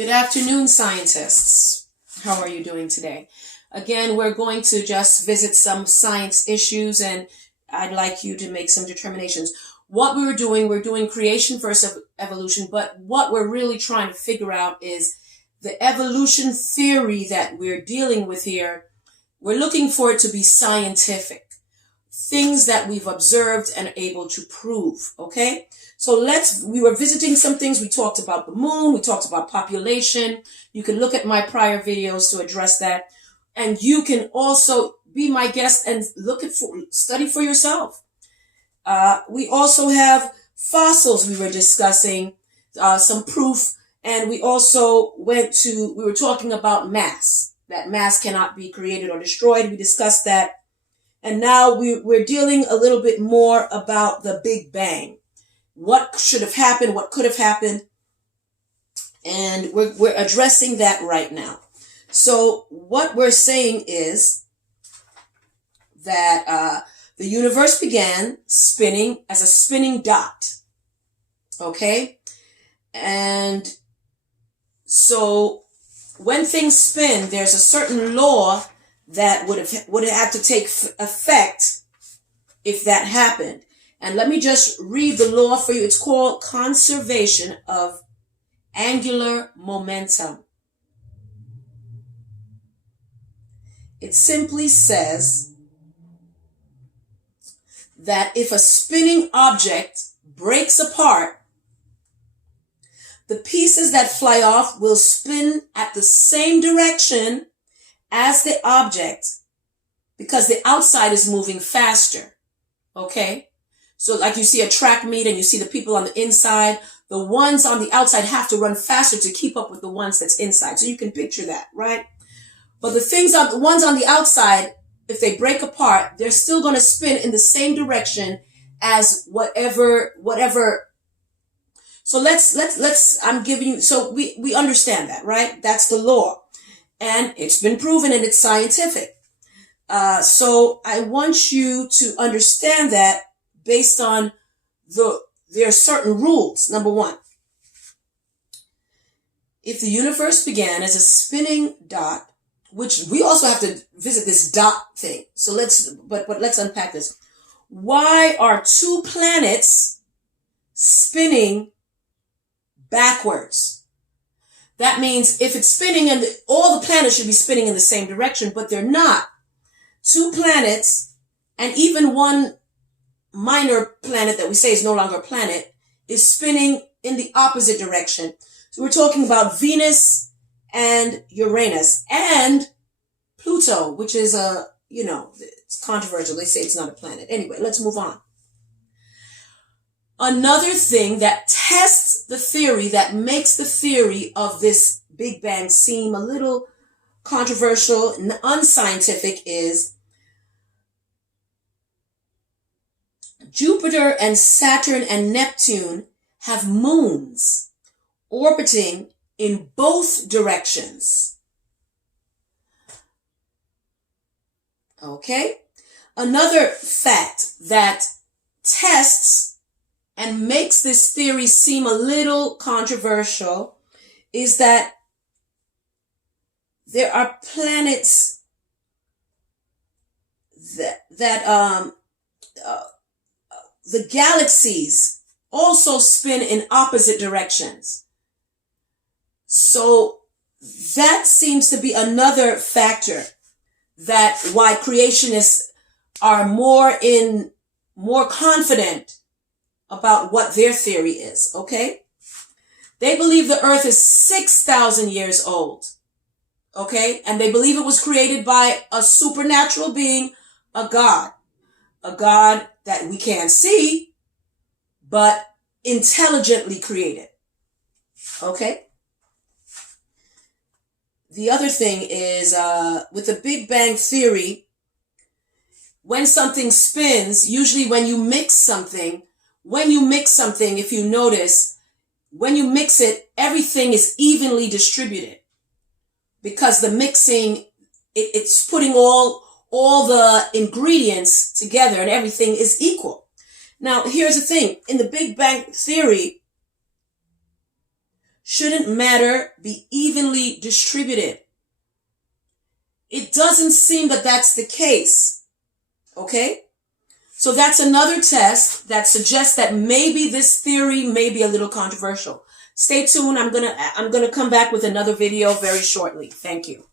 Good afternoon, scientists. How are you doing today? Again, we're going to just visit some science issues, and I'd like you to make some determinations. What we're doing creation versus evolution, but what we're really trying to figure out is the evolution theory that we're dealing with here. We're looking for it to be scientific. Things that we've observed and are able to prove, okay? So we were visiting some things. We talked about the moon. We talked about population. You can look at my prior videos to address that. And you can also be my guest and study for yourself. We also have fossils we were discussing, some proof. And we also we were talking about mass, that mass cannot be created or destroyed. We discussed that. And now we're dealing a little bit more about the Big Bang. What should have happened? What could have happened? And we're addressing that right now. So what we're saying is that the universe began spinning as a spinning dot. Okay? And so when things spin, there's a certain law that would have to take effect if that happened. And let me just read the law for you. It's called conservation of angular momentum. It simply says that if a spinning object breaks apart, the pieces that fly off will spin at the same direction as the object, because the outside is moving faster. Okay? So like you see a track meet and you see the people on the inside, the ones on the outside have to run faster to keep up with the ones that's inside. So you can picture that, right? But the ones on the outside, if they break apart, they're still going to spin in the same direction as whatever. So I'm giving you, so we understand that, right? That's the law. And it's been proven and it's scientific. So I want you to understand that based on there are certain rules. Number one, if the universe began as a spinning dot, which we also have to visit this dot thing. So let's unpack this. Why are two planets spinning backwards? That means if it's spinning and all the planets should be spinning in the same direction, but they're not. Two planets and even one minor planet that we say is no longer a planet is spinning in the opposite direction. So we're talking about Venus and Uranus and Pluto, which is it's controversial. They say it's not a planet. Anyway, let's move on. Another thing that tests the theory, that makes the theory of this Big Bang seem a little controversial and unscientific, is Jupiter and Saturn and Neptune have moons orbiting in both directions. Okay? Another fact that tests and makes this theory seem a little controversial is that there are planets that the galaxies also spin in opposite directions. So that seems to be another factor that why creationists are more confident about what their theory is, okay? They believe the earth is 6,000 years old, okay? And they believe it was created by a supernatural being, a God that we can't see, but intelligently created, okay? The other thing is, with the Big Bang theory, when something spins, usually when you mix something, if you notice, when you mix it, everything is evenly distributed because the mixing, it's putting all the ingredients together and everything is equal. Now, here's the thing. In the Big Bang theory, shouldn't matter be evenly distributed? It doesn't seem that that's the case. Okay? So that's another test that suggests that maybe this theory may be a little controversial. Stay tuned. I'm gonna come back with another video very shortly. Thank you.